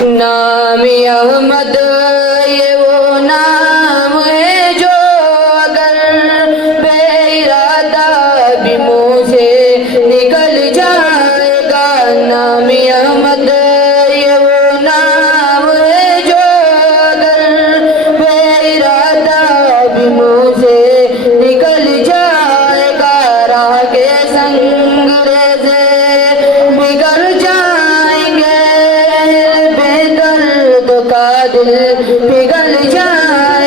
نام احمد یہ وہ نام ہے جو اگر بے ارادہ بھی منہ سے نکل جائے گا. نام احمد یہ وہ نام ہے جو اگر بے ارادہ بھی منہ سے نکل جائے گا. راہ کے سنگ ریزے بگڑ جائیں گے, بے درد کا دل پگھل جائے